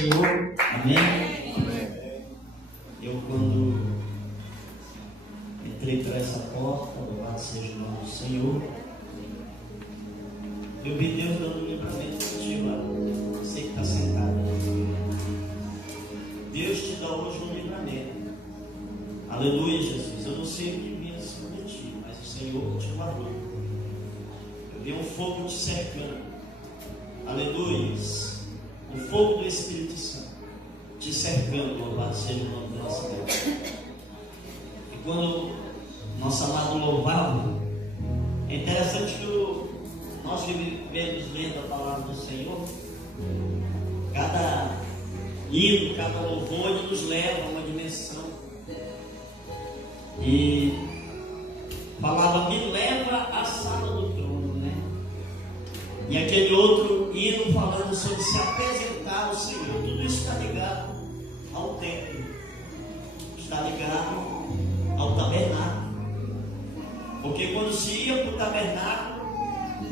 Senhor, amém? Eu, quando entrei por essa porta, louvado seja o nome do Senhor, eu vi Deus dando um livramento contigo lá. Você que está sentado. Deus te dá hoje um livramento. Aleluia, Jesus. Eu não sei o que vinha acima de ti, mas o Senhor te guardou. Eu vi um fogo te cercando. Aleluia. O fogo do Espírito Santo te cercando, louvado seja o nome do nosso Deus. E quando nosso amado louvava, é interessante que nós vivemos lendo a palavra do Senhor, cada hino, cada louvor, ele nos leva a uma dimensão. E falava, me leva à sala do trono, né? E aquele outro hino falando sobre se apresentar ao Senhor. Tudo isso está ligado ao templo, está ligado ao tabernáculo. Porque quando se ia para o tabernáculo,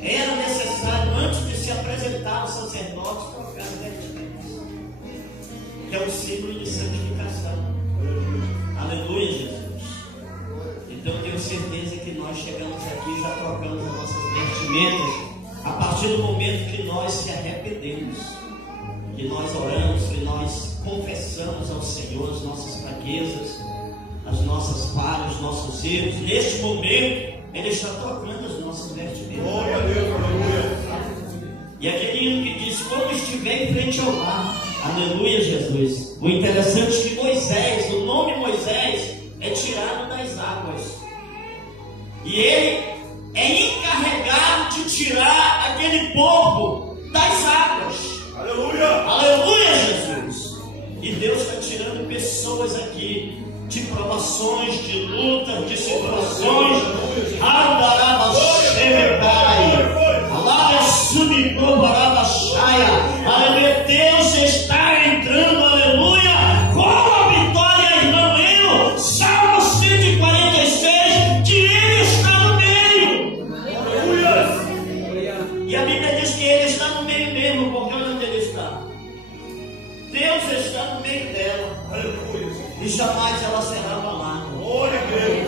era necessário, antes de se apresentar aos sacerdotes, trocar as vestimentas, que é um símbolo de santificação. Aleluia, Jesus. Então eu tenho certeza que nós chegamos aqui e já trocamos as nossas vestimentas a partir do momento que nós se arrependemos, que nós oramos, que nós confessamos ao Senhor as nossas fraquezas, as nossas falhas, os nossos erros. Neste momento, Ele está trocando as nossas vestimentas. Glória a Deus, aleluia. E aquele hino que diz, quando estiver em frente ao mar, aleluia, Jesus. O interessante é que Moisés, o nome Moisés, é tirado das águas. E ele é encarregado de tirar aquele povo das águas. Aleluia! Aleluia, Jesus! E Deus está tirando pessoas aqui de provações, de lutas, de situações. Aleluia! Deus está entrando, aleluia, com a vitória em mão. Salmo 146, que Ele está no meio. Aleluia! E a Bíblia diz que Ele está no meio mesmo, porque olha onde Ele está. Deus está no meio dela. Aleluia! E jamais ela será abalada.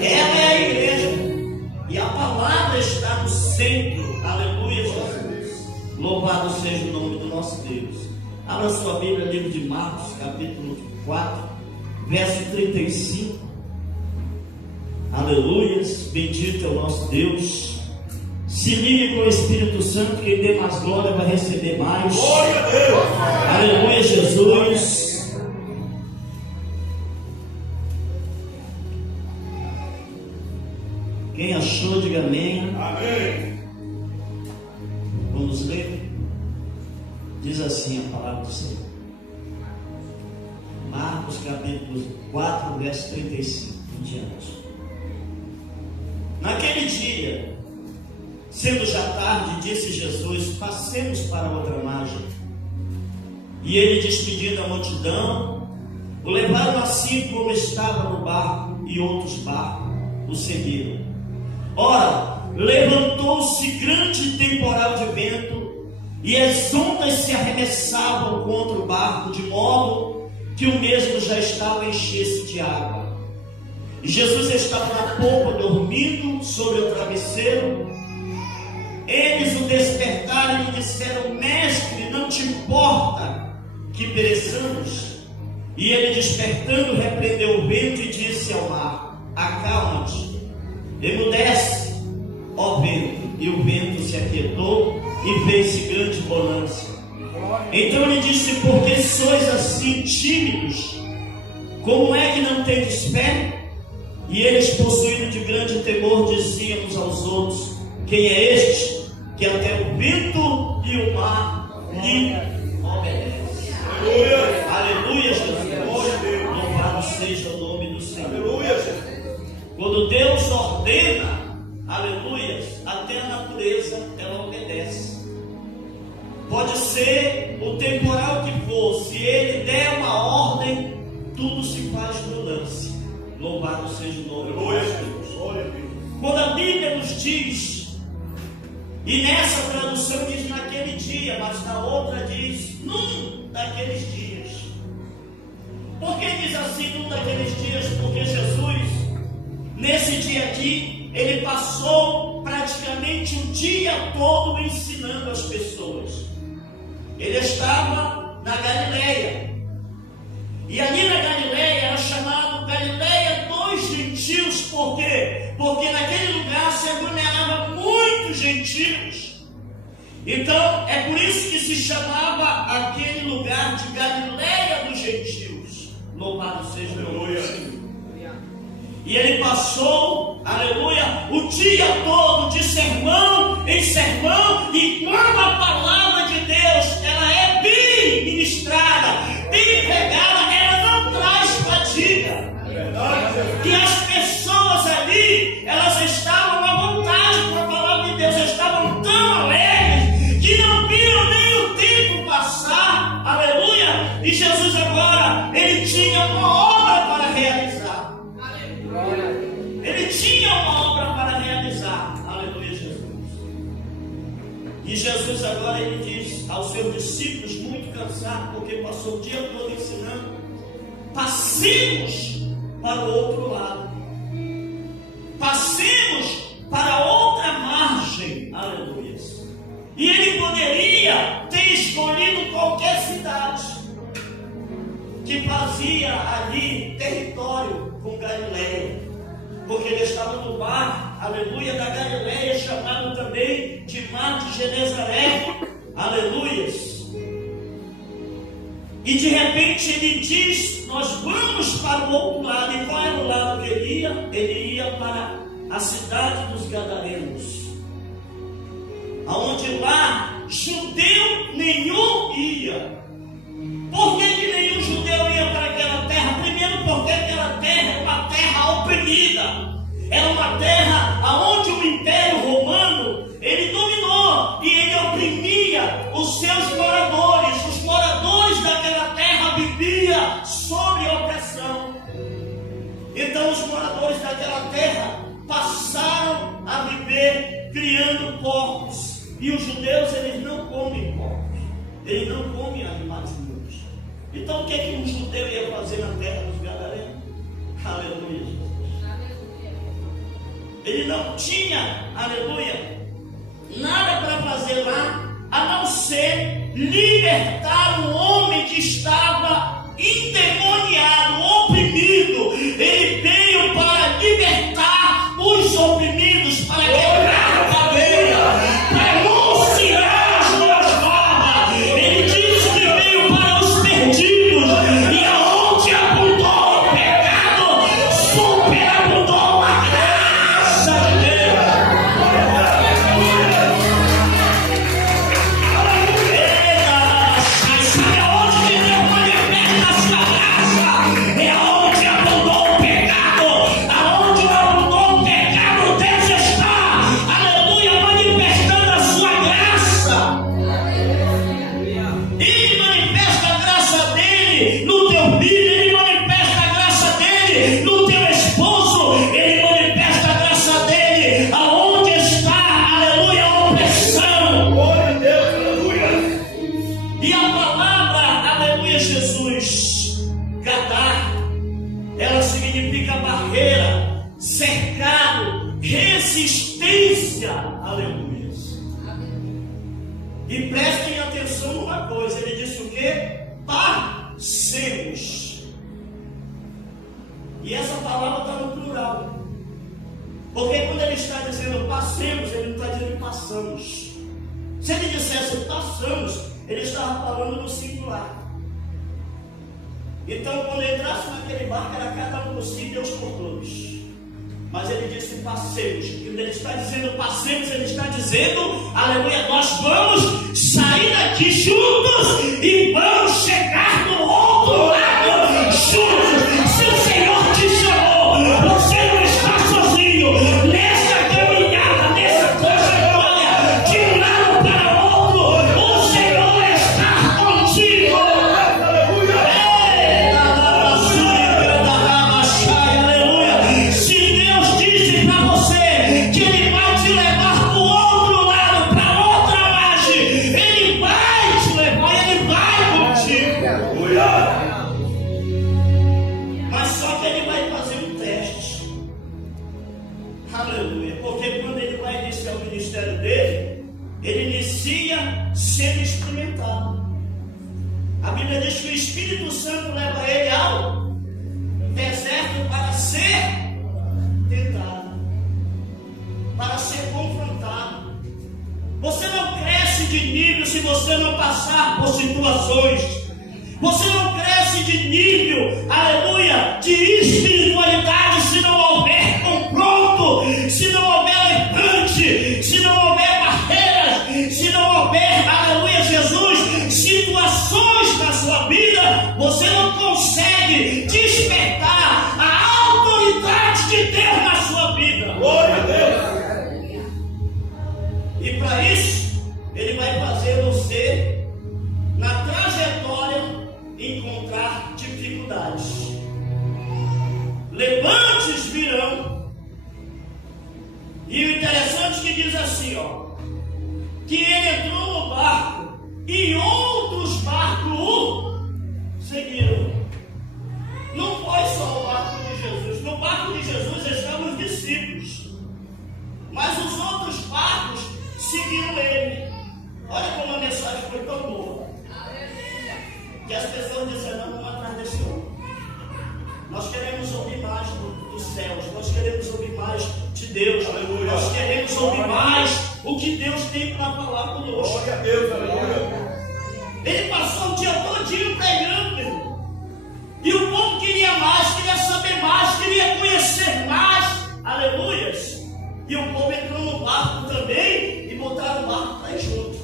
Ela é a igreja. E a palavra está no centro. Aleluia, Jesus. Louvado seja o nome do nosso Deus. Abra sua Bíblia, livro de Marcos, capítulo 4, verso 35. Aleluia. Bendito é o nosso Deus. Se ligue com o Espírito Santo, quem dê mais glória vai receber mais. Glória a Deus. Aleluia, Jesus. Quem achou, diga amém. Amém. Vamos ler. Diz assim a palavra do Senhor. Marcos capítulo 4, verso 35 em diante. Naquele dia, sendo já tarde, disse Jesus, passemos para outra margem. E ele, despedindo a multidão, o levaram assim como estava no barco, e outros barcos o seguiram. Ora, levantou-se grande temporal de vento, e as ondas se arremessavam contra o barco, de modo que o mesmo já estava a encher-se de água. E Jesus estava na popa, dormindo sobre o travesseiro. Eles o despertaram e lhe disseram, mestre, não te importa que pereçamos? E ele, despertando, repreendeu o vento e disse ao mar, acalma-te. Emudece, ó vento, e o vento se aquietou e fez-se grande bonança. Então ele disse, por que sois assim tímidos? Como é que não tendes fé? E eles, possuídos de grande temor, diziam uns aos outros, quem é este, que até o vento e o mar lhe obedecem? Aleluia! Aleluia, Jesus! Louvado seja o nome do Senhor. Aleluia, Jesus! Quando Deus ordena, aleluia, até a natureza ela obedece. Pode ser o temporal que for, se Ele der uma ordem, tudo se faz no lance. Louvado seja o nome de Deus. Quando a Bíblia nos diz, e nessa tradução diz naquele dia, mas na outra diz, num daqueles dias. Por que diz assim num daqueles dias? Porque Jesus, nesse dia aqui, ele passou praticamente o dia todo ensinando as pessoas. Ele estava na Galileia. E ali na Galileia era chamado Galileia dos Gentios. Por quê? Porque naquele lugar se aglomerava muitos gentios. Então é por isso que se chamava aquele lugar de Galileia dos Gentios. Louvado seja o nome do Senhor. E ele passou, aleluia, o dia todo de sermão em sermão. E quando a palavra de Deus ela é bem ministrada, bem pregada, ela não traz fadiga. E as pessoas ali, elas estavam à vontade com a palavra de Deus, estavam tão alegres que não viram nem o tempo passar, aleluia. E Jesus agora, ele tinha uma obra para realizar. Ele tinha uma obra para realizar, aleluia, Jesus. E Jesus agora, ele diz aos seus discípulos, muito cansados, porque passou o dia todo ensinando: passemos para o outro lado, passemos para outra margem, aleluia. E ele poderia ter escolhido qualquer cidade que fazia ali território com Galileia, porque ele estava no mar, aleluia, da Galileia, chamado também de Mar de Genezaré, aleluias. E de repente ele diz: nós vamos para o outro lado. E qual era o lado que ele ia? Ele ia para a cidade dos Gadarenos, aonde lá judeu nenhum ia. Por que nenhum judeu ia para aquela terra? Primeiro porque aquela terra era uma terra oprimida, era uma terra onde o Império Romano ele dominou e ele oprimia os seus moradores. Os moradores daquela terra viviam sob opressão. Então os moradores daquela terra passaram a viver criando porcos. E os judeus, eles não comem porcos, eles não comem animais imundos. Então o que um judeu ia fazer na terra dos Gadarenos? Aleluia, Jesus. Ele não tinha, aleluia, nada para fazer lá, a não ser libertar o homem que estava endemoniado, oprimido. Ele veio para libertar os oprimidos, para quebrar a cadeia, para anunciar as boas novas. Ele disse que veio para os perdidos, e aonde abundou o pecado, superabundou a graça de Deus. Sabe aonde que Deus manifesta a sua graça? É aonde abundou o pecado, aonde abundou o pecado, Deus está, aleluia, manifestando a sua graça. Ele manifesta a graça dele no teu filho, ele manifesta a graça dele no teu esposo, ele manifesta a graça dele aonde está, aleluia, a opressão. Glória a Deus, aleluia. E a palavra, aleluia, Jesus, Gadar, ela significa barreira, cercado, resistência, aleluia. E prestem atenção numa coisa, ele disse o quê? Passemos. E essa palavra está no plural, porque quando ele está dizendo passemos, ele não está dizendo passamos. Se ele dissesse passamos, ele estava falando no singular. Então quando entrasse naquele barco, era cada um por si, Deus por todos. Mas ele disse passemos. E quando ele está dizendo passemos, ele está dizendo, aleluia, nós vamos sair daqui juntos e vamos chegar do outro lado juntos. Se o Senhor te chamou, você não está sozinho nessa caminhada, nessa trajetória de um lado para o outro. O Senhor está contigo. Aleluia. Se Deus disse para você que Ele vai te levar para o outro lado, para outra margem, Ele vai te levar, Ele vai contigo. A Bíblia diz que o Espírito Santo leva ele ao deserto para ser tentado, para ser confrontado. Você não cresce de nível se você não passar por situações. Você não cresce de nível, aleluia, de espiritualidade se não houver confronto, se não houver levante, se não houver barreiras, se não houver, aleluia, Jesus, situações na sua vida. Você não consegue despertar a autoridade de Deus na sua vida. Glória a Deus. E para isso, Ele vai fazer você, na trajetória, encontrar dificuldades. Levantes virão. E o interessante é que diz assim, que ele entrou no barco e outros barcos o seguiram. Não foi só o barco de Jesus. No barco de Jesus estavam os discípulos, mas os outros barcos seguiram ele. Olha como a mensagem foi tão boa, que as pessoas disseram: não, vamos atrás desse homem. Nós queremos ouvir mais dos céus, nós queremos ouvir mais de Deus, aleluia. Nós queremos ouvir mais o que Deus tem para falar conosco. Glória a Deus, aleluia. Ele passou o dia todinho pregando, meu irmão. E o povo queria mais, queria saber mais, queria conhecer mais, aleluias. E o povo entrou no barco também e botaram o barco para ir junto.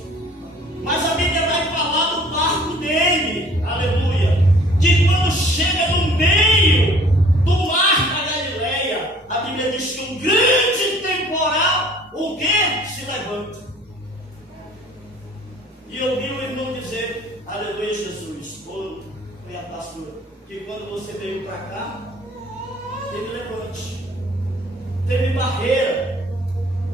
Mas a Bíblia vai falar do barco dele, aleluia, que quando chega no meio do mar da Galileia, a Bíblia diz que um grande temporal, o que? Se levanta. E eu vi o irmão dizer, aleluia, Jesus, foi a pastora, que quando você veio para cá, teve levante, teve barreira,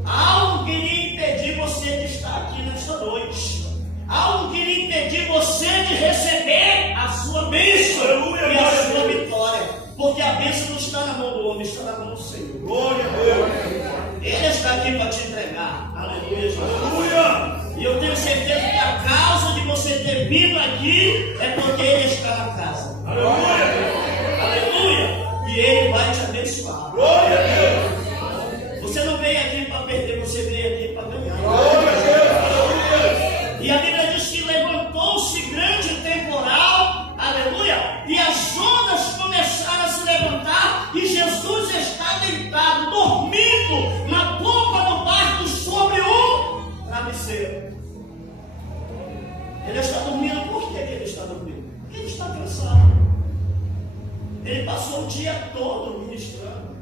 algo queria impedir você de estar aqui nesta noite. Algo queria impedir você de receber a sua bênção e a sua vitória. Porque a bênção não está na mão do homem, está na mão do Senhor. Glória a Deus. Ele está aqui para te entregar. Aleluia, Jesus. Aleluia. E eu tenho certeza que a causa de você ter vindo aqui é porque Ele está na casa. Aleluia. Aleluia. E Ele vai te abençoar. Glória a Deus. Você não veio aqui para perder, você veio aqui para ganhar. Glória a Deus. E a Bíblia diz que levantou-se grande temporal, aleluia, e as ondas começaram a se levantar, e Jesus está deitado, dormindo na polpa do barco sobre um travesseiro. Ele está dormindo. Por que ele está dormindo? Porque ele está cansado. Ele passou o dia todo ministrando,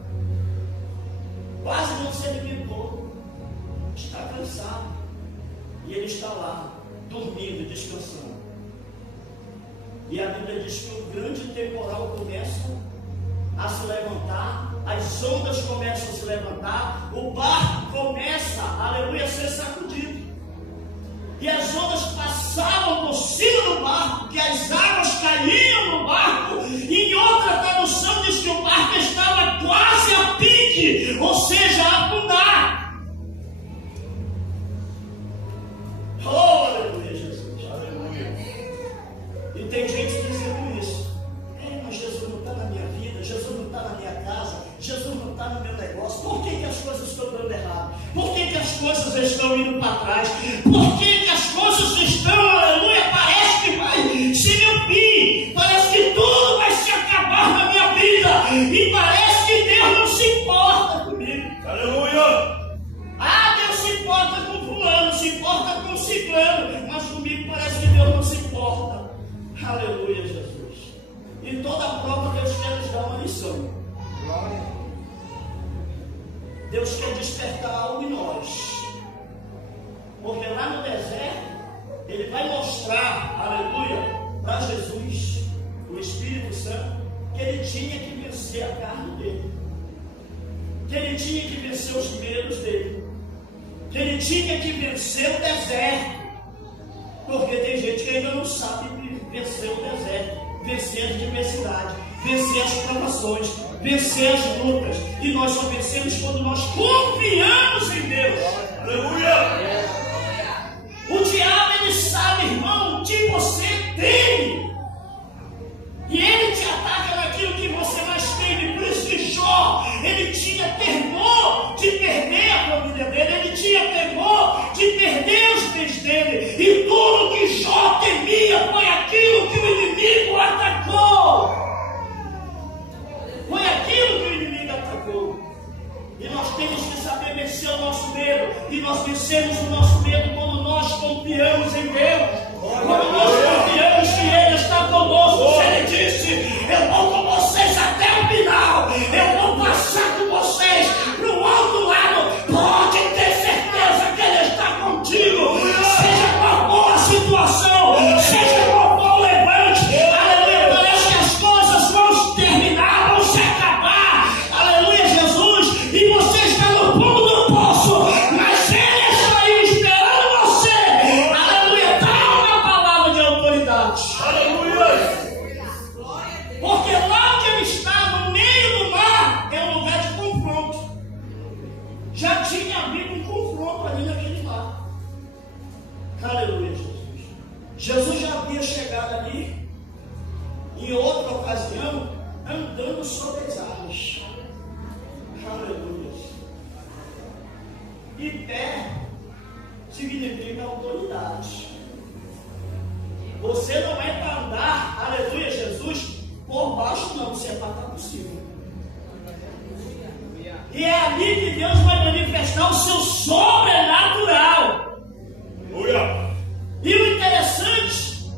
quase não se alimentou, está cansado. E ele está lá, dormindo, descansando. E a Bíblia diz que o grande temporal começa a se levantar, as ondas começam a se levantar, o barco começa, aleluia, a ser sacudido. E as ondas passavam por cima do barco, que as águas caíam no barco. E em outra tradução diz que o barco estava quase a pique, ou seja, a afundar. Oh, aleluia, Jesus, aleluia. E tem gente dizendo isso. Mas Jesus não está na minha vida, Jesus não está na minha casa, Jesus não está no meu negócio. Por que as coisas estão dando errado? Por que as coisas estão indo para trás? Por que as coisas estão, aleluia, parece que vai se meu, parece que tudo vai se acabar na minha vida. E parece que Deus não se importa comigo. Aleluia. Deus se importa com fulano, se importa com ciclano, mas comigo parece que Deus não se importa. Aleluia, Jesus. E toda prova Deus quer nos dar uma lição. Deus quer despertar algo em nós. Porque lá no deserto, Ele vai mostrar, aleluia, para Jesus, o Espírito Santo, que Ele tinha que vencer a carne dele, que Ele tinha que vencer os medos dele, que Ele tinha que vencer o deserto. Porque tem gente que ainda não sabe vencer o deserto, vencer as diversidades, vencer as provações, vencer as lutas. E nós só vencemos quando nós confiamos em Deus. Aleluia! O diabo, ele sabe, irmão, o que você tem. Porque lá onde ele está, no meio do mar, é um lugar de confronto. Já tinha havido um confronto ali naquele mar. Aleluia, Jesus. Jesus já havia chegado ali, em outra ocasião, andando sobre as águas. Aleluia. E pé significa autoridade. Você não é para andar, aleluia, Jesus, por baixo não, você é para estar por cima. E é ali que Deus vai manifestar o seu sobrenatural. E o interessante,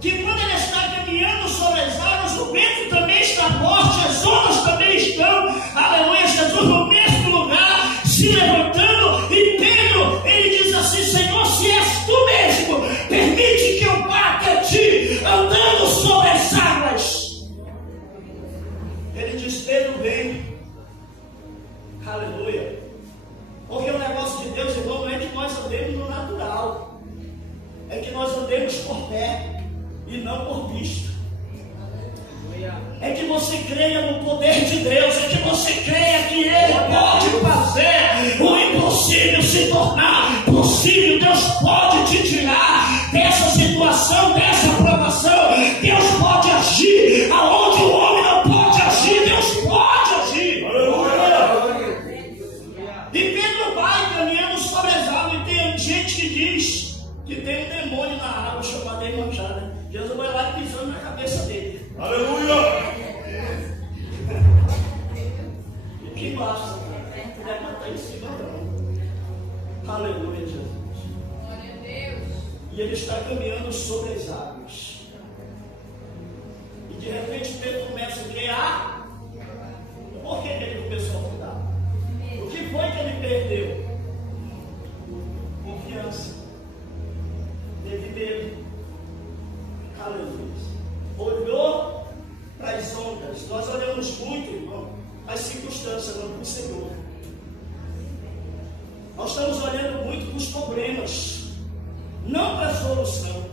que quando ele está caminhando sobre as águas, o vento também está forte, as ondas também estão, aleluia, Jesus no mesmo lugar, se levantando, e Pedro, ele diz assim: Senhor, se és tu mesmo, permite que eu vá até ti, andando sobre as águas. Ele diz: Pedro, vem. Aleluia. Porque o negócio de Deus, irmão, não é que nós andemos no natural, é que nós andemos por fé e não por vista. É que você creia no poder de Deus, é que você creia que Ele pode fazer o impossível se tornar possível. Deus pode te tirar dessa situação, dessa provação. Deus pode agir aonde o homem não pode agir. Deus pode agir. E Pedro vai caminhando sobre as águas, e tem gente que diz que tem um demônio na água chamado Emanjá. Jesus vai lá pisando na cabeça dele. Aleluia! E que basta, não é para estar em cima não. Aleluia, Jesus. Glória a Deus. E ele está caminhando sobre as águas. E de repente Pedro começa a guiar. Por que ele começou a mudar? O que foi que ele perdeu? Confiança. Teve medo. Aleluia. Olhou para as ondas. Nós olhamos muito, irmão, as circunstâncias, não para o Senhor. Nós estamos olhando muito para os problemas, não para a solução.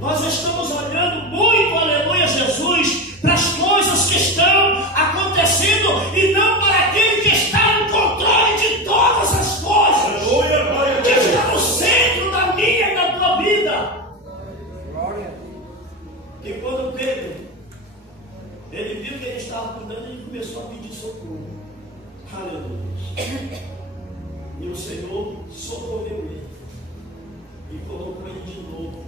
Nós estamos olhando muito, aleluia, Jesus, para as coisas que estão acontecendo e não para aquele que está no controle de todas as coisas. Aleluia, que está no centro da minha e da tua vida. E quando Pedro, ele viu que ele estava afundando, ele começou a pedir socorro. Aleluia. E o Senhor socorreu ele e colocou ele de novo.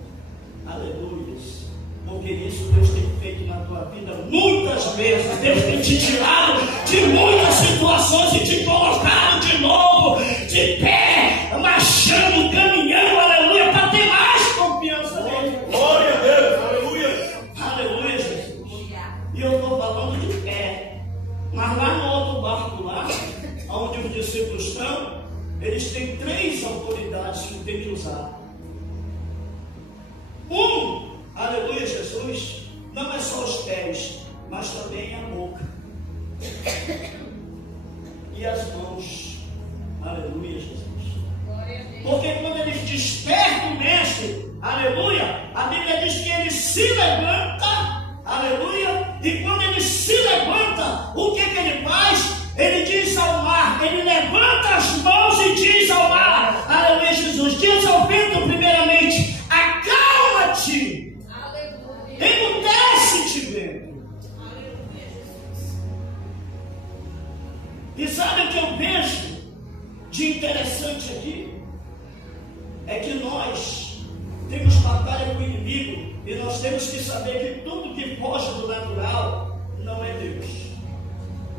Aleluia. Porque isso Deus tem feito na tua vida muitas vezes. Deus tem te tirado de muitas situações e te colocado de novo de pé, marchando, caminhando, aleluia, para ter mais confiança nele. Glória a Deus, aleluia. Aleluia, Jesus. E eu estou falando de pé. Mas lá no outro barco lá, onde os discípulos estão, eles têm 3 autoridades que tem que usar. Aleluia, Jesus, não é só os pés, mas também a boca e as mãos. Aleluia, Jesus. Porque quando eles despertam o mestre, aleluia, a Bíblia diz que ele se levanta, aleluia, e quando ele se levanta, o que ele faz? Ele diz ao mar, ele levanta as mãos e diz ao mar, aleluia, Jesus, diz ao vento primeiramente: acalma-te. Emudece-te, vento. E sabe o que eu vejo de interessante aqui? É que nós temos batalha com o inimigo e nós temos que saber que tudo que foge do natural não é Deus.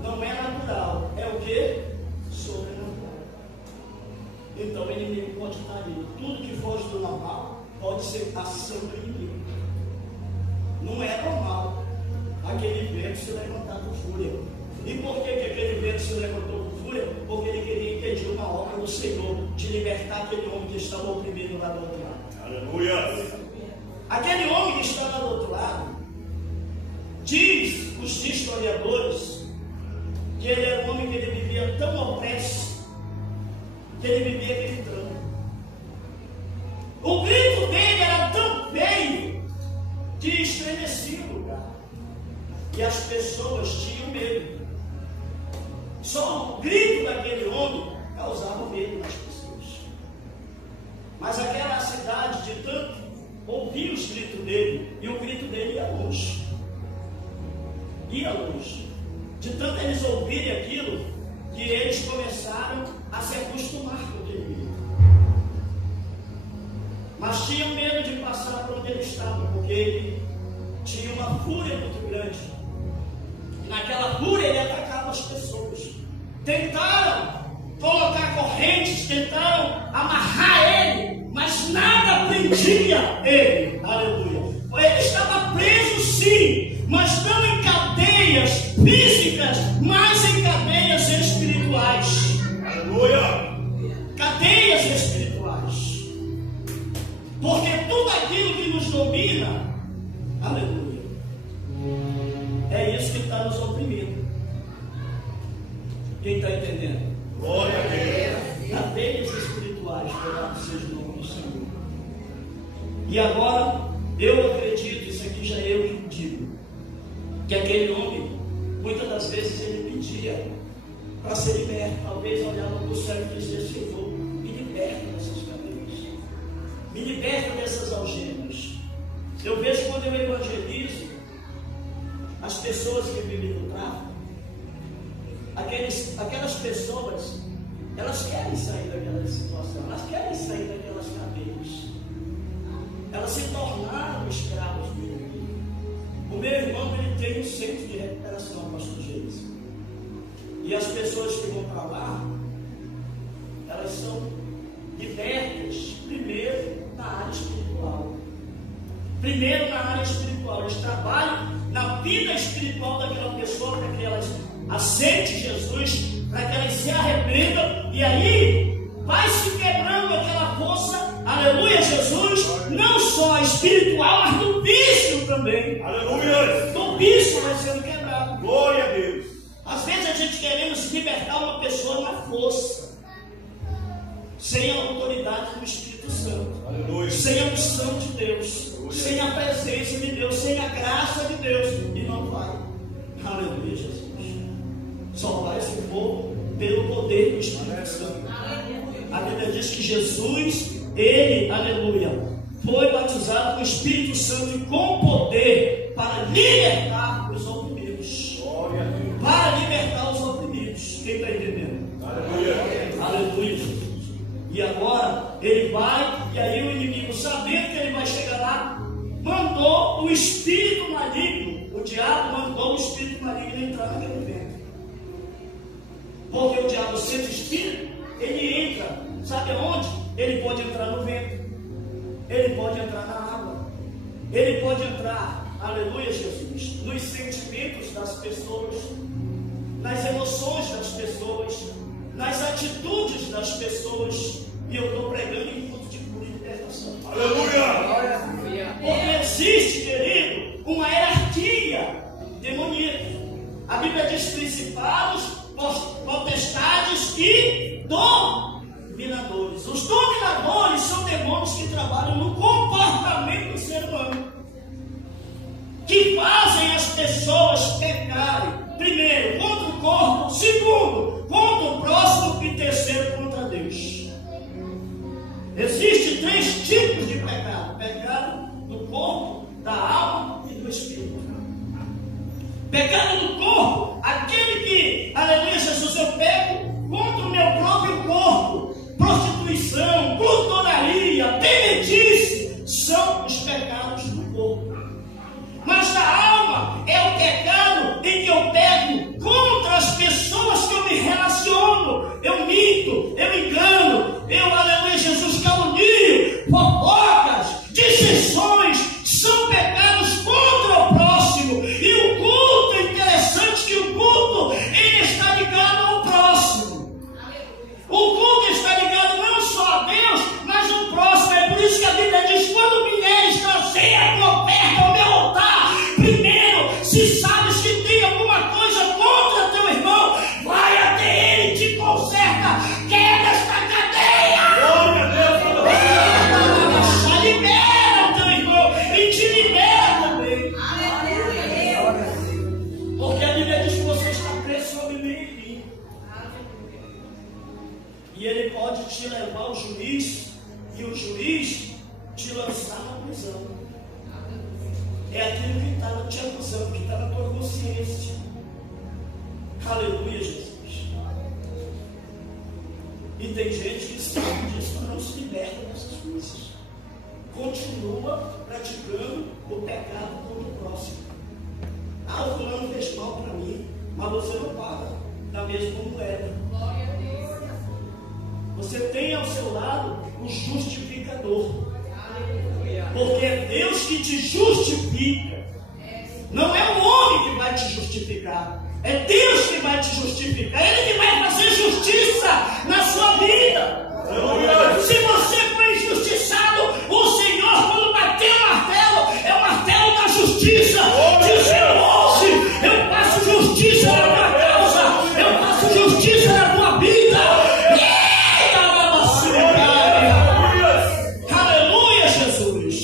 Não é natural. É o que? Sobrenatural. Então o inimigo pode estar ali. Tudo que foge do normal pode ser ação do inimigo. Não é normal aquele vento se levantar com fúria. E por que aquele vento se levantou com fúria? Porque ele queria impedir uma obra do Senhor de libertar aquele homem que estava oprimido lá do outro lado. Aleluia. Aquele homem que está lá do outro lado, diz os historiadores que ele era um homem que ele vivia tão opresso que ele vivia gritando. O grito dele era tão feio que estremecia o lugar. E as pessoas tinham medo. Só o grito daquele homem causava medo nas pessoas. Mas aquela cidade, de tanto ouvir os gritos dele, e o grito dele ia longe. Ia longe. De tanto eles ouvirem aquilo, que eles começaram a se acostumar com aquele grito. Mas tinham medo de passar por onde ele estava, porque ele tinha uma fúria muito grande. E naquela fúria ele atacava as pessoas. Tentaram colocar correntes, tentaram amarrar ele, mas nada prendia ele. Aleluia. Ele estava preso sim, mas não em cadeias físicas, mas em cadeias espirituais. Aleluia. Cadeias espirituais. Porque tudo aquilo que nos domina, aleluia, é isso que está nos oprimindo. Quem está entendendo? Glória a Deus. Cadeias espirituais, louvado seja o nome do Senhor. E agora, eu acredito, isso aqui já eu que digo, que aquele homem, muitas das vezes ele pedia para ser liberto. Talvez olhava para o céu e dizia: Senhor, me liberta dessas cadeias, me liberta dessas algemas. Eu vejo quando eu evangelizo as pessoas que vivem no tráfico, aquelas pessoas, elas querem sair daquela situação, elas querem sair daquelas cadeias. Elas se tornaram escravos do inimigo. O meu irmão, ele tem um centro de recuperação, pastor Gênesis. E as pessoas que vão para lá, elas são libertas, primeiro na área espiritual. Primeiro na área espiritual. Eles trabalham na vida espiritual daquela pessoa para que elas aceitem Jesus, para que elas se arrependam, e aí vai se quebrando aquela força, aleluia, Jesus, não só espiritual, mas do vício também. Aleluia. Do vício vai sendo quebrado. Glória a Deus. Às vezes a gente querendo se libertar uma pessoa na força, sem a autoridade do Espírito Santo, Aleluia. sem a unção de Deus, sem a presença de Deus, sem a graça de Deus, e não vai. Aleluia, Jesus. Só vai se for pelo poder do Espírito Santo. A Bíblia diz que Jesus, ele, aleluia, foi batizado com o Espírito Santo e com poder para libertar os oprimidos. Glória a Deus. Para libertar os oprimidos. Quem está entendendo? Aleluia. Aleluia, Jesus. E agora ele vai, e aí o inimigo, sabendo que ele vai chegar lá, mandou o espírito maligno, o diabo mandou o espírito maligno entrar naquele vento. Porque o diabo, sendo espírito, ele entra, sabe aonde? Ele pode entrar no vento, ele pode entrar na água, ele pode entrar, aleluia, Jesus, nos sentimentos das pessoas, nas emoções das pessoas, nas atitudes das pessoas. E eu estou pregando em culto de cura e libertação. Aleluia. Porque existe, querido, uma hierarquia demoníaca. A Bíblia diz principados, potestades e dominadores. Os dominadores são demônios que trabalham no comportamento do ser humano, que fazem as pessoas pecarem, primeiro, contra o corpo, segundo, contra o próximo e terceiro, contra Deus. Existem 3 tipos de pecado: pecado do corpo, da alma e do espírito. Pecado do corpo, aquele que, aleluia, Jesus, eu peco contra o meu próprio corpo, prostituição, glutonaria, bebedice, são os pecados do corpo. Mas da alma é o pecado em que eu peco contra as pessoas que eu me relaciono, eu minto, eu engano, eu, aleluia, Jesus, calunio, fofocas, é aquilo que está te acusando, que está na tua consciência. Aleluia, Jesus. E tem gente que sabe disso, mas não se liberta dessas coisas. Continua praticando o pecado contra o próximo. Ah, o fulano fez mal para mim, mas você não paga da mesma moeda. Glória a Deus. Você tem ao seu lado o justificador. Aleluia. Porque é Deus que te justifica. Não é o homem que vai te justificar. É Deus que vai te justificar. Ele que vai fazer justiça na sua vida. Se você foi injustiçado, o Senhor, quando bater o martelo, é o martelo da justiça. Dizendo: hoje eu faço justiça na tua causa, eu faço justiça na tua vida. Aleluia, Jesus.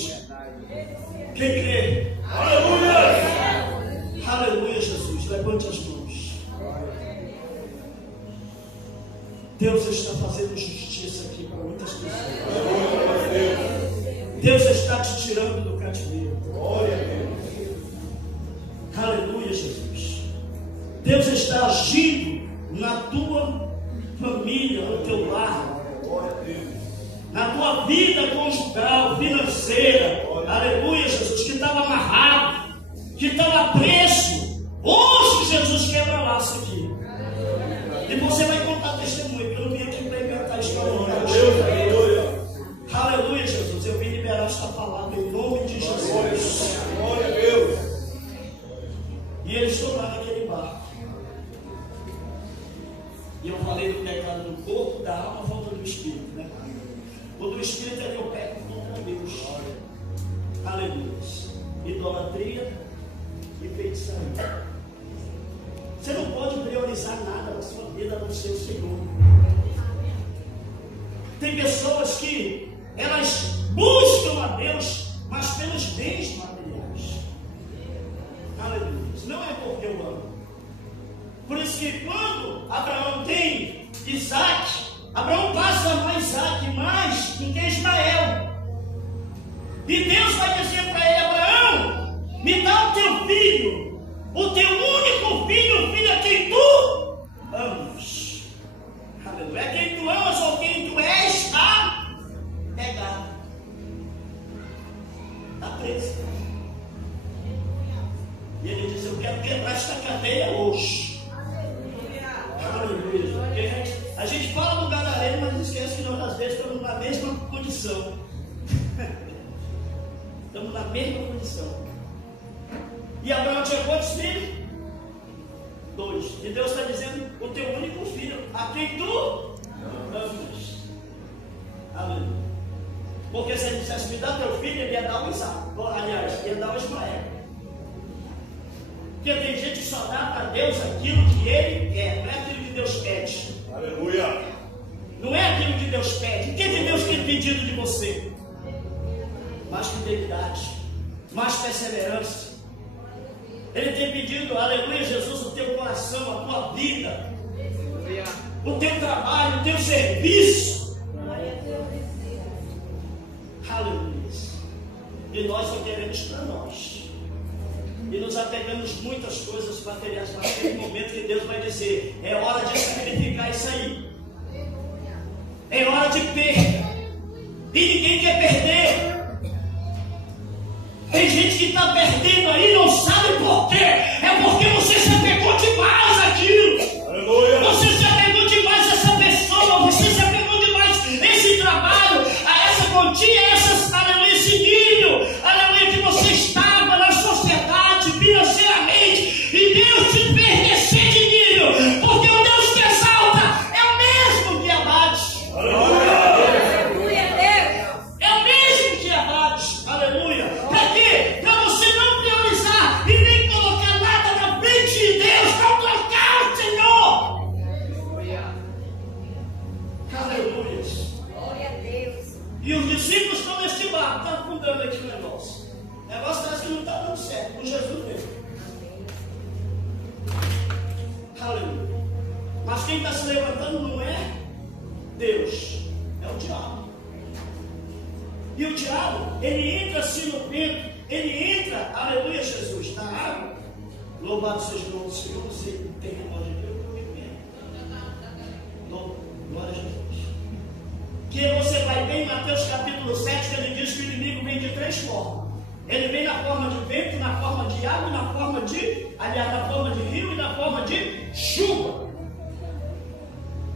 Quem crê? Aleluia, Jesus. Levante as mãos. Deus está fazendo justiça aqui para muitas pessoas. Deus está te tirando do cativeiro. Aleluia, Jesus. Deus está agindo na tua família, no teu lar, na tua vida conjugal, financeira. Aleluia, Jesus, que estava amarrado, que estava preso. Hoje Jesus quebra laço aqui. E você vai contar testemunho, porque eu não vim aqui para inventar história. Aleluia, Jesus. Eu vim liberar esta palavra em nome de Jesus. Glória a Deus. E eles estão lá naquele barco. E eu falei do pecado do corpo, da alma, falta do espírito, né? O do espírito é que eu peco contra Deus. Aleluia. Idolatria e feitiçaria. Você não pode priorizar nada na sua vida a não ser o Senhor. Tem pessoas que elas buscam a Deus, mas pelos bens materiais. Aleluia. Não é porque eu amo. Por isso que quando Abraão tem Isaac, Abraão passa a amar Isaac mais do que Ismael. E Deus vai dizer para ele: Abraão, me dá o teu filho, o teu único filho, o filho a quem tu amas. Aleluia. É quem tu amas ou quem tu és apegado. Está preso. E ele diz: eu quero quebrar esta cadeia hoje. Aleluia. A gente fala do gadareno, mas esquece que nós às vezes estamos na mesma condição. Estamos na mesma condição. E Abraão tinha quantos filhos? 2. E Deus está dizendo: o teu único filho, a quem tu amas. Aleluia. Porque se ele dissesse: me dá teu filho, ele ia dar o Isaac. Aliás, ia dar o Ismael. Porque tem gente que só dá para Deus aquilo que Ele quer, não é aquilo que Deus pede. Aleluia. Não é aquilo que Deus pede. O que Deus tem pedido de você? Mais fidelidade, mais perseverança. Ele tem pedido, aleluia, Jesus, o teu coração, a tua vida, o teu trabalho, o teu serviço. Aleluia. E nós só queremos para nós. E nos apegamos muitas coisas materiais, mas naquele momento que Deus vai dizer: é hora de sacrificar isso aí. É hora de perda. E ninguém quer perder. Tem gente que está perdendo aí, não sabe por quê. É porque você se apegou demais àquilo. Aleluia. Você se apegou demais a essa pessoa. Você se apegou demais a esse trabalho, a essa quantia, a esse nível. Aleluia, que você estava na sociedade, financeiramente. E Deus te fez descer de nível. Porque o Deus que exalta é o mesmo que abate. Aleluia. É o mesmo que abate. Aleluia. Para quê? Para você não priorizar e nem colocar nada na frente de Deus. Não trocar o Senhor. Aleluia. Glória a Deus. E os discípulos estão neste barco, está afundando aqui o negócio. O negócio parece que não está dando certo, com Jesus mesmo. Aleluia. Mas quem está se levantando não é Deus, é o diabo. E o diabo, ele entra assim no peito, ele entra, aleluia, Louvado seja o nome do Senhor. Você tem memória de Deus comigo mesmo. Glória a Jesus. Que você vai ver em Mateus capítulo 7, que ele diz que o inimigo vem de 3 formas. Ele vem na forma de vento, na forma de água, na forma de rio e na forma de chuva.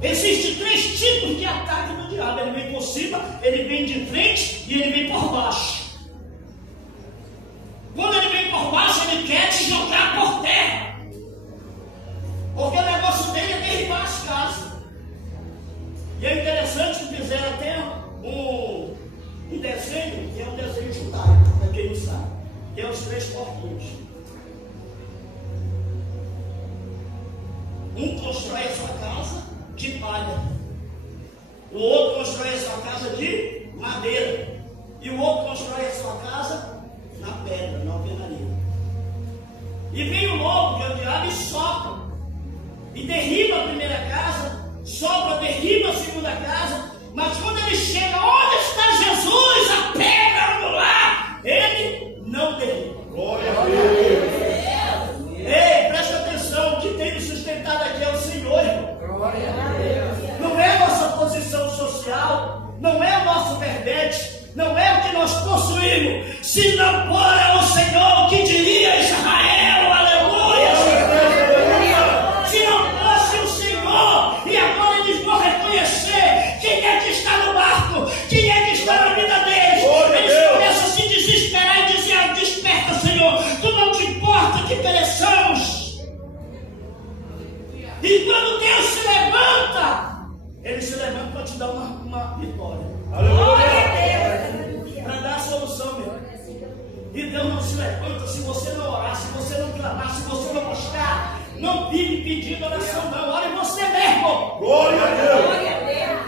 Existem 3 tipos de ataque do diabo. Ele vem por cima, ele vem de frente e ele vem por baixo. Quando ele vem por baixo, ele quer te jogar por terra. Porque o negócio dele é derribar as casas. E é interessante que fizeram até um desenho, que é um desenho judaico, para quem não sabe, que é os 3 porquinhos. Um constrói a sua casa de palha, o outro constrói a sua casa de madeira, e o outro constrói a sua casa na pedra, na alvenaria. E vem o lobo, que é o diabo, e sopra, e derriba a primeira casa, sopra, derriba a segunda casa, mas quando ele chega, onde está Jesus, a pedra angular, ele não derriba. Glória a Deus. Ei, presta atenção, o que tem nos sustentado aqui é o Senhor, irmão. Glória a Deus. Não é a nossa posição social, não é o nosso verbete, não é o que nós possuímos. Se não for o Senhor, o que diria Israel? Aleluia! Se não fosse o Senhor, e agora eles vão reconhecer quem é que está no barco, quem é que está na vida deles. Eles começam a se desesperar e dizer: desperta, Senhor, tu não te importa que pereçamos. E quando Deus se levanta, ele se levanta para te dar uma vitória. Aleluia. Para dar a solução, meu. E Deus não se levanta se você não orar, se você não clamar, se você não buscar. Não vive pedindo oração, não. Ore você mesmo. Glória a Deus. Glória a Deus.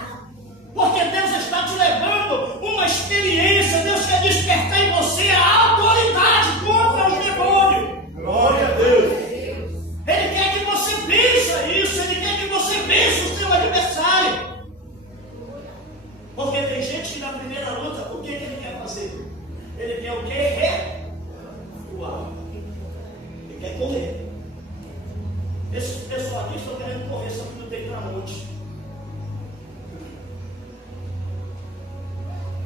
Porque Deus está te levando uma experiência. Deus quer despertar em você a autoridade contra os demônios. Glória a Deus. Ele quer que você vença isso. Ele quer que você vença o seu adversário. Porque tem gente que na primeira luta, o que ele quer fazer? Ele quer o quê? Recuar. Ele quer correr. Esses pessoal aqui estão querendo correr, só que não tem para onde.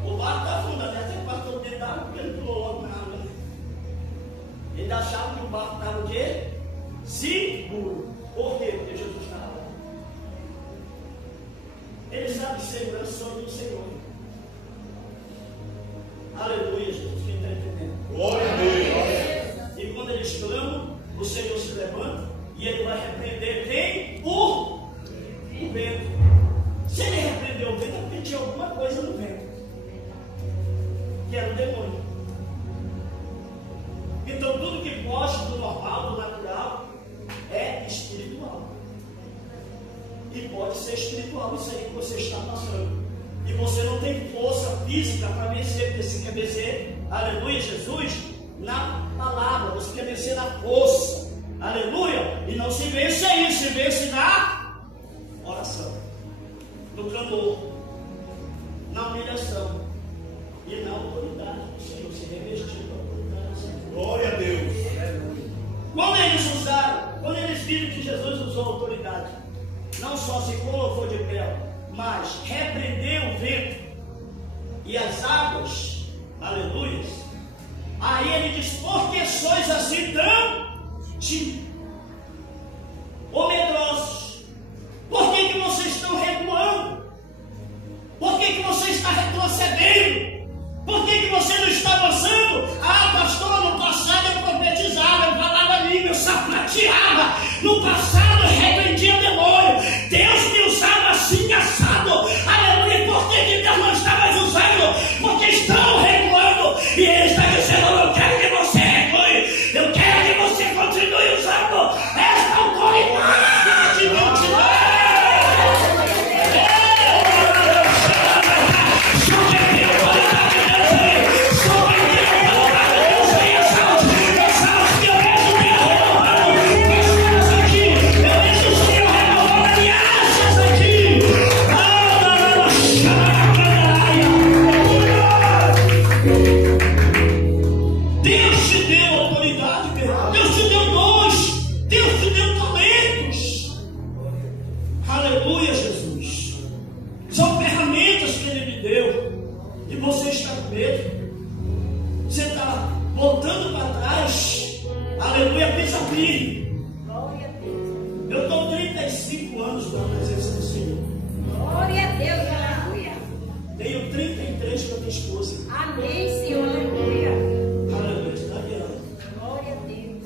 O barco está afundando, até passou dentro da água, porque ele pulou logo na água. Ele achava que o barco estava o quê? Seguro. Por quê? Porque Jesus estava lá. Ele sabe que segurança só do Senhor. Aleluia, Jesus. Quem está entendendo? Glória a Deus. E quando eles clamam, o Senhor se levanta e ele vai repreender quem? O vento. Se ele repreendeu o vento, é porque tinha alguma coisa no vento, que era o demônio. Então tudo que foge do normal, do natural, é espiritual. E pode ser espiritual isso aí que você está passando. E você não tem força física para vencer, porque você quer vencer, aleluia, Jesus, na palavra, você quer vencer na força, aleluia, e não se vence aí, se vence na oração, no clamor, na humilhação e na autoridade do Senhor, se revestir da autoridade do Senhor. Glória a Deus. Quando eles viram que Jesus usou autoridade, não só se colocou de pé, mas repreendeu o vento e as águas, aleluia. Aí ele diz: por que sois assim tão tímidos ou medrosos? Por que vocês estão recuando? Por que você está retrocedendo? Por que você não está avançando? Ah, pastor, no passado eu profetizava, eu falava língua, eu sapateava. No passado eu repreendia demônio. Deus me usava assim, assado. Aleluia. Por que Deus não está mais usando? Porque estão recuando. E Ele está dizendo: eu não quero que você recue. Eu quero que você continue usando esta autoridade que eu te dou. Aleluia, pensa bem. Glória a Deus. Eu estou 35 anos na presença do Senhor. Glória a Deus. Aleluia. Tenho 33 com a minha esposa. Amém, Senhor. Aleluia. Aleluia, está guiando. Glória a Deus.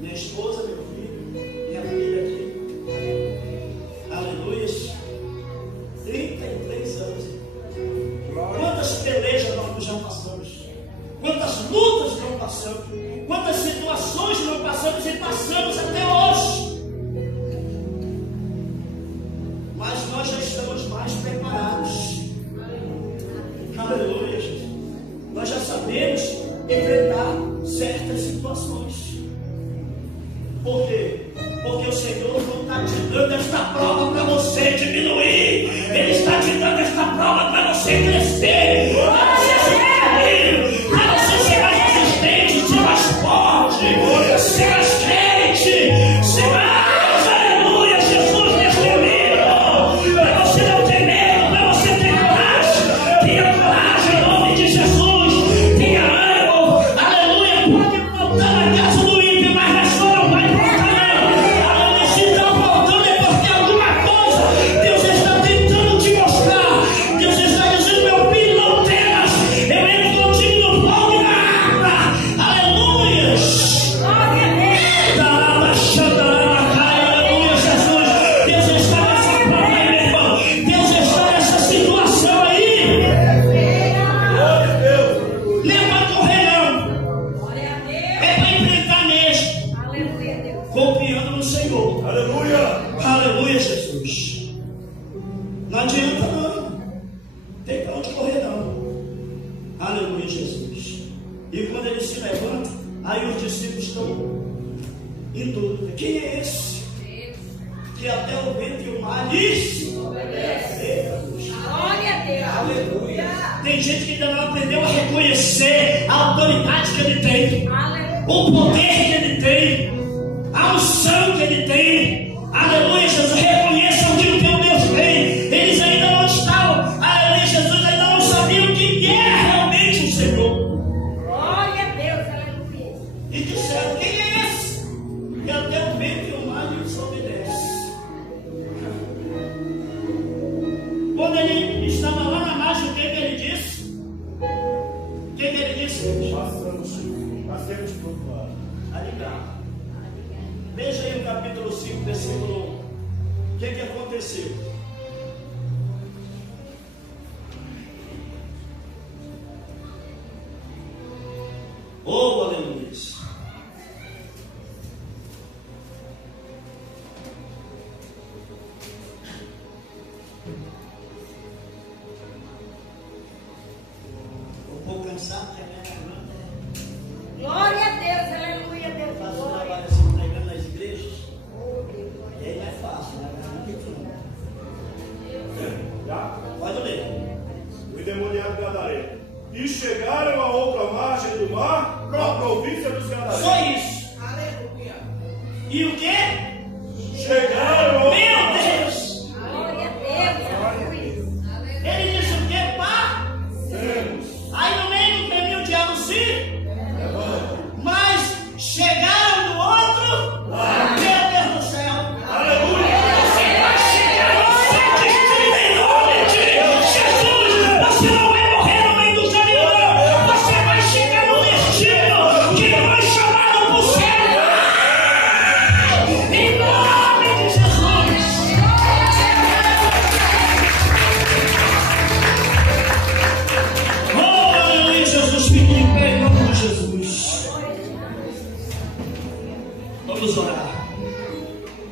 Minha esposa, meu filho, minha família aqui. Aleluia. 33 anos. Quantas pelejas nós já passamos? Quantas lutas não passamos? Quantas situações não passamos e passamos até hoje? Mas nós já estamos mais preparados. Aleluia, Jesus. Nós já sabemos enfrentar certas situações. Por quê? Porque o Senhor não está te dando esta prova para você diminuir. Ele está te dando esta prova para você crescer. Para você ser filho, para você ser mais resistente, ser mais forte, ser mais crente, ser mais, aleluia, Jesus neste livro. Para você não ter medo, para você ter coragem. Tenha coragem em nome de Jesus. Tenha ânimo, aleluia. Pode faltar na casa do ímpio, mas na sua não vai faltar. Aleluia, se está faltando é porque alguma coisa Deus está tentando te mostrar. Deus está dizendo, meu filho, não temas. Eu entro contigo no fogo e na água. Aleluia. Glória a Deus. Aleluia, Jesus. Deus está nessa prova aí, meu irmão. Deus está nessa situação aí. Glória a Deus. Levanta o relhão. Glória a Deus. É para enfrentar mesmo. Aleluia, Deus. Confiando no Senhor. Aleluia. Aleluia, Jesus. Não adianta não. Tem para onde correr não. Aleluia, Jesus. E quando ele se levanta, aí os discípulos estão em dúvida. Quem é esse? Que até o vento e o mar diz. Eita, puxa. Glória a Deus. Aleluia. Tem gente que ainda não aprendeu a reconhecer a autoridade que ele tem, Aleluia. o poder que ele tem, a unção que ele tem. Aleluia, Jesus. Reconheçam que o teu Deus tem. Eles ainda não estavam, aleluia, Jesus, ainda não sabiam quem era realmente o Senhor. Glória a Deus. Aleluia. E disseram, quem é esse? E até o vento e o mar lhes obedece. Quando ele estava lá na margem, o que ele disse? O que ele disse? Passemos para o outro lado. Aligar. Veja aí o capítulo 5, versículo 1. O que aconteceu? Oh, aleluia. Um pouco cansado, que a minha garganta Glória a Deus. Aleluia, Deus. faço Glória. trabalho assim pregando nas igrejas. Oh, Deus. E aí não é fácil, né? Já? Pode ler. O endemoniado gadareno. E chegaram a outra margem do mar, na província dos Gadarenos. Só isso. Aleluia. E o quê? Chegaram a outra Meu margem. Deus! Glória a Deus. Aleluia. Ele disse o quê? Pá? Temos. Aí no meio do caminho o diabo se. Mas chegaram do outro. Meu Deus do céu. Aleluia. Você vai chegar no seu destino em nome de Jesus. Você não vai morrer no meio do caminho, não. Você vai chegar no destino que foi chamado por céu. Em nome de Jesus. Oh, aleluia, Jesus. Fique de pé em nome de Jesus. Vamos orar.